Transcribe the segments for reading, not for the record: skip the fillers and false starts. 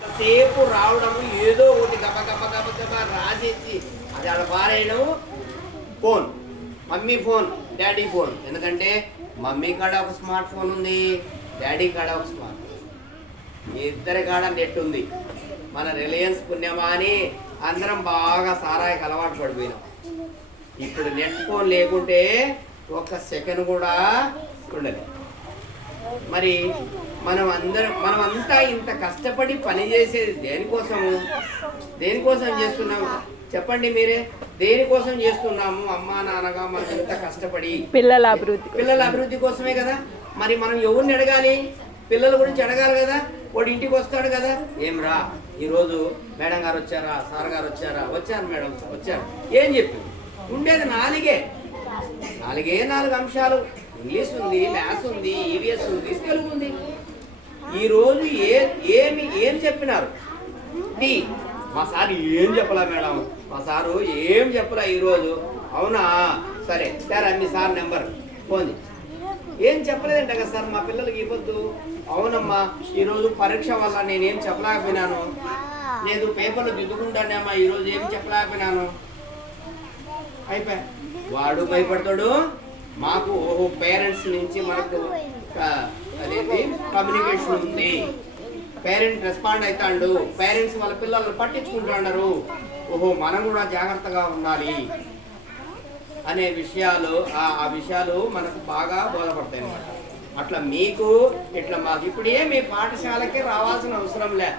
సేపు రావడము ఏదో ఒకటి గబ రాసేసి అది అలా పారేయడం. Phone, mummy phone, daddy phone. ఎందుకంటే మమ్మీ కాడ ఒక స్మార్ట్ ఫోన్ ఉంది, డాడీ కాడ ఒక స్మార్ట్ ఫోన్, ఇద్దరి కాడ నెట్ ఉంది. మన రిలయన్స్ పుణ్యమా అని అందరం బాగా సారాయికి అలవాటు పడిపోయినాం. ఇప్పుడు నెట్ ఫోన్ లేకుంటే ఒక్క సెకండ్ కూడా ఉండదు. మరి మనమంతా ఇంత కష్టపడి పని చేసేది దేనికోసం చేస్తున్నాము చెప్పండి మీరే? దేనికోసం చేస్తున్నాము? అమ్మా నాన్నగా మనం ఇంత కష్టపడి పిల్లల అభివృద్ధి కోసమే కదా. మరి మనం ఎవరిని అడగాలి? పిల్లల గురించి అడగాలి కదా. వాడు ఇంటికి వస్తాడు కదా, ఏం రా ఈరోజు మేడం గారు వచ్చారా, సార్ గారు వచ్చారా? వచ్చారు మేడం, వచ్చారు. ఏం చెప్పి ఉండేది నాలుగే 4 అంశాలు. ఇంగ్లీష్ ఉంది, మ్యాథ్స్ ఉంది, ఈవీఎస్ ఉంది, తెలుగు ఉంది. ఈరోజు ఏం చెప్పినారు? మా సార్ ఏం చెప్పలా మేడం, మా సారు ఏం చెప్పలా ఈరోజు. అవునా, సరే సార్ మీ సార్ నెంబర్ పోంది. ఏం చెప్పలేదంట కదా సార్ మా పిల్లలకి ఇవ్వద్దు. అవునమ్మా, ఈరోజు పరీక్ష వల్ల నేనేం చెప్పలేకపోయినాను, లేదు పేపర్లు దిద్దుకుంటానేమ్మా, ఈరోజు ఏం చెప్పలేకపోయినాను. అయిపోయా. వాడు భయపడతాడు. మాకు పేరెంట్స్ నుంచి మనకు అనేది కమ్యూనికేషన్ ఉంది. పేరెంట్ రెస్పాండ్ అవుతాడు, పేరెంట్స్ వాళ్ళ పిల్లల్ని పట్టించుకుంటున్నారు. మనం కూడా జాగ్రత్తగా ఉండాలి అనే విషయాలు, ఆ విషయాలు మనకు బాగా బోధపడతాయి అన్నమాట. అట్లా మీకు ఇట్లా మాకు ఇప్పుడే మీ పాఠశాలకి రావాల్సిన అవసరం లే.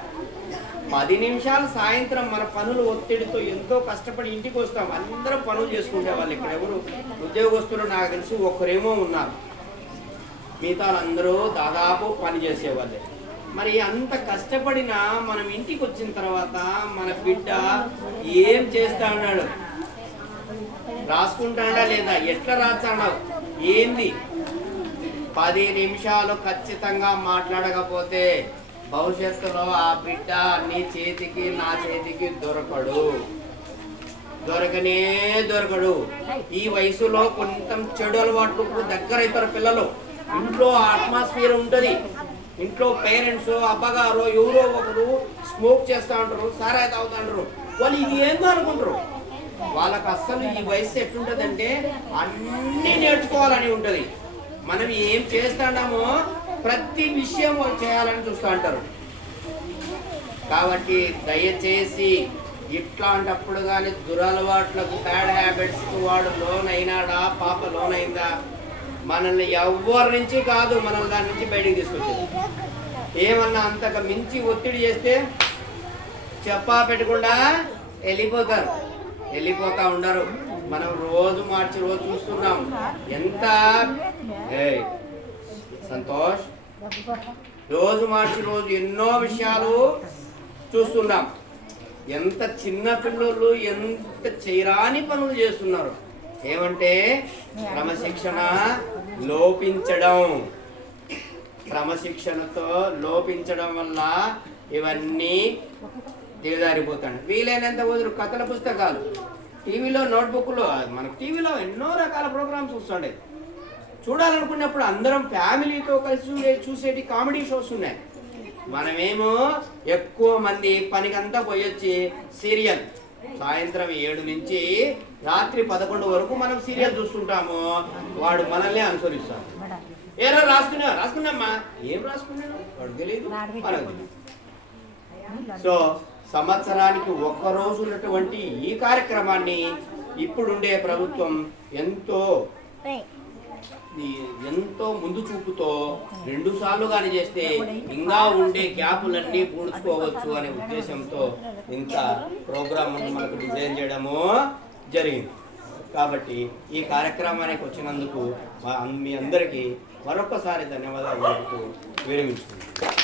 10 నిమిషాలు సాయంత్రం మన పనులు ఒత్తిడితో ఎంతో కష్టపడి ఇంటికి వస్తాం. అందరం పనులు చేసుకునే వాళ్ళు. ఇక్కడ ఎవరు ఉద్యోగస్తులు నాకు తెలిసి ఒక్కరేమో ఉన్నారు, మిగతా అందరూ దాదాపు పని చేసేవాళ్ళే. మరి అంత కష్టపడినా మనం ఇంటికి వచ్చిన తర్వాత మన బిడ్డ ఏం చేస్తా ఉన్నాడు? రాసుకుంటాడా లేదా? ఎట్లా రాస్తాడు? ఏంది? 10 నిమిషాలు ఖచ్చితంగా మాట్లాడకపోతే భవిష్యత్తులో ఆ బిడ్డ నీ చేతికి నా చేతికి దొరకడు. ఈ వయసులో కొంచెం చెడు అలవాట్లకు దగ్గర అవుతారు పిల్లలు. ఇంట్లో అట్మాస్ఫియర్ ఉంటుంది. ఇంట్లో పేరెంట్స్, అబ్బగారు ఎవరో ఒకరు స్మోక్ చేస్తూ ఉంటారు, సారాయి తాగుతూ ఉంటారు. వాళ్ళు ఇది ఏందో అనుకుంటారు. వాళ్ళకి అస్సలు ఈ వయసు ఎట్లుంటుందంటే అన్నీ నేర్చుకోవాలని ఉంటుంది. మనం ఏం చేస్తున్నామో ప్రతి విషయం వాళ్ళు చేయాలని చూస్తూ ఉంటారు. కాబట్టి దయచేసి ఇట్లాంటప్పుడు కానీ దురలవాట్లకు, బ్యాడ్ హ్యాబిట్స్కి వాడు లోన్ అయినాడా, పాప లోన్ అయిందా, మనల్ని ఎవరి నుంచి కాదు, మనల్ని దాని నుంచి బయటికి తీసుకొచ్చేది. ఏమన్నా అంతకు మించి ఒత్తిడి చేస్తే చెప్పా పెట్టకుండా వెళ్ళిపోతా ఉండరు. మనం రోజు మార్చి రోజు చూస్తున్నాం. ఎంత సంతోష్, రోజు మార్చి రోజు ఎన్నో విషయాలు చూస్తున్నాం. ఎంత చిన్న పిల్లలు ఎంత చేయరాని పనులు చేస్తున్నారు. ఏమంటే క్రమశిక్షణ క్రమశిక్షణతో లోపించడం వల్ల ఇవన్నీ దిగజారిపోతాడు. వీలైనంత వదులు కథల పుస్తకాలు, టీవీలో నోట్బుక్లో, మనకు టీవీలో ఎన్నో రకాల ప్రోగ్రామ్స్ వస్తుండే. చూడాలనుకున్నప్పుడు అందరం ఫ్యామిలీతో కలిసి చూసేటి కామెడీ షోస్ ఉన్నాయి. మనమేమో ఎక్కువ మంది పనికంతా పోయొచ్చి సీరియల్ సాయంత్రం 7 నుంచి రాత్రి 11 వరకు మనం సీరియల్ చూస్తుంటాము. వాడు మనల్ని అనుసరిస్తాడు. ఏదో రాసుకున్నామ్మా, ఏం రాసుకున్నాను వాడు తెలియదు, మనకు తెలియదు. సో సంవత్సరానికి ఒక్కరోజు ఉన్నటువంటి ఈ కార్యక్రమాన్ని ఇప్పుడుండే ప్రభుత్వం ఎంతో ముందు చూపుతో 2 సార్లు కానీ చేస్తే ఇంకా ఉండే గ్యాపులన్నీ పూడ్చుకోవచ్చు అనే ఉద్దేశంతో ఇంత ప్రోగ్రామ్ మనకు డిజైన్ చేయడము జరిగింది. కాబట్టి ఈ కార్యక్రమానికి వచ్చినందుకు మీ అందరికీ మరొకసారి ధన్యవాదాలు విరమించుకుంటున్నాను.